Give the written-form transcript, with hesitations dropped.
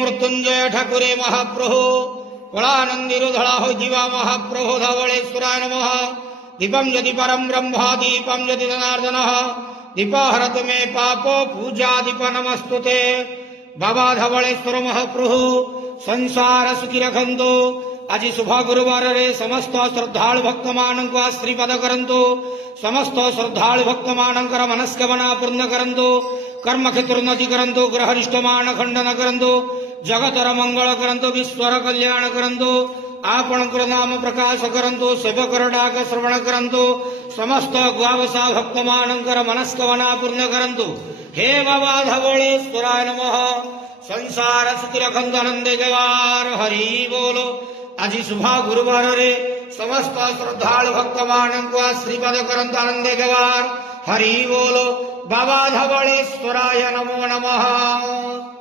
मृत्युंजय ठाकुरे महाप्रभो कलानंदी रुधळा हो जीवा महाप्रभो धवळेश्वराय नमः दीपम यदि परम ब्रह्म दीपम यदि जनार्दन दीपहरतु मे पाप पूजा दीप नमस्तुते बाबा धवळेश्वर महाप्रभु संसार सुखी रखंतु आज शुभ गुरुवार रे समस्त श्रद्धालु भक्त मानक श्रीपद करंतु समस्त श्रद्धालु भक्त मानकर मनस्कामना पूर्ण करंतु कर्म क्षेत्र उन्नति करंतु ग्रहरिष्ठ मान खंडन करंतु जगतर मंगल करंतु विश्वर कल्याण करंतु आपण नाम प्रकाश करंतु सेवकर डाक श्रवण करंतु समस्त ग्वावसा भक्त मानकर मनस्कामना पूर्ण करंतु हे बाबा धवळेश्वराय नमः संसार सुखी रखंतु आनंदे गवार हरि बोलो आज शुभ गुरुवार रे समस्त श्रद्धालु भक्त मानक श्रीपद करंतु आनंदे गवार हरि बोलो बाबा धवळेश्वराय नमो नमः।